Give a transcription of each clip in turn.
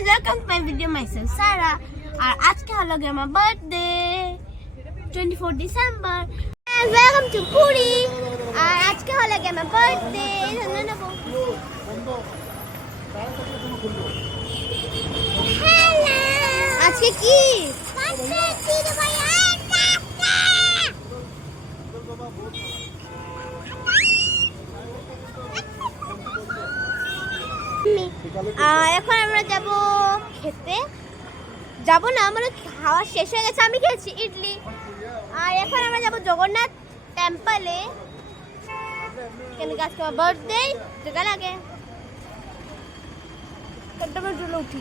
guys, welcome to my video. Myself Sarah. আর আজকে হলো গিয়ে আমার বার্থডে 24 December. And welcome to Puri. আর আজকে হলো গিয়ে আমার বার্থডে। ধন্যবাদ নেব। হ্যালো। আজকে কি? এখন আমরা যাব খেতে, যাব না মানে খাওয়া শেষ হয়ে গেছে, আমি খেয়েছি ইডলি। আর এখন আমরা যাব জগন্নাথ টেম্পলে, কেন কি আজকে আমার বার্থডে, যেতে লাগে চলে উঠি।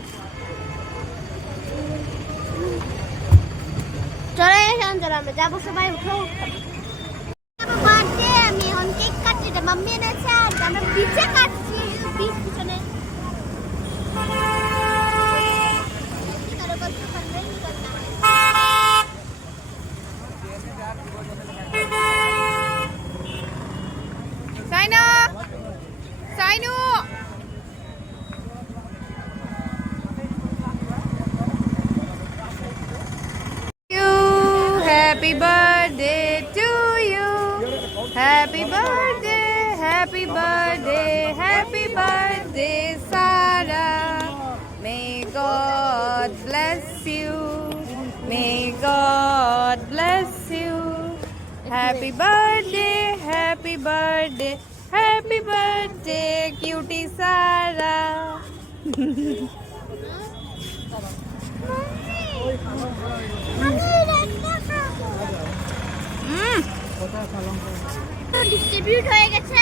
চলে এখন চলো আমরা যাবো, সবাই উঠো। বার্থডে আমি এখন কেক কাটছি, মাম্মি এনেছে আর আমরা পিঠে কাটছি বিচ পিছনে। Happy birthday to you. Happy birthday, happy birthday, happy birthday, Sarah. May God bless you. May God bless you. Happy birthday, happy birthday, happy birthday, cutie Sarah. Distribute হয়ে গেছে।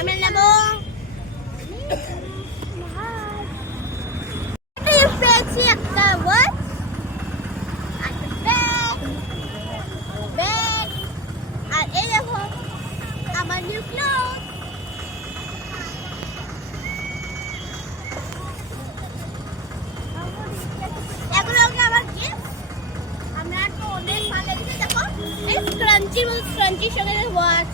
আমি নেব পেয়েছি একটা ওয়াচ, ব্যাগ, আর এই দেখো আমার নিউ ক্লোথ। ক্রাঞ্চির সঙ্গে ওয়াচ।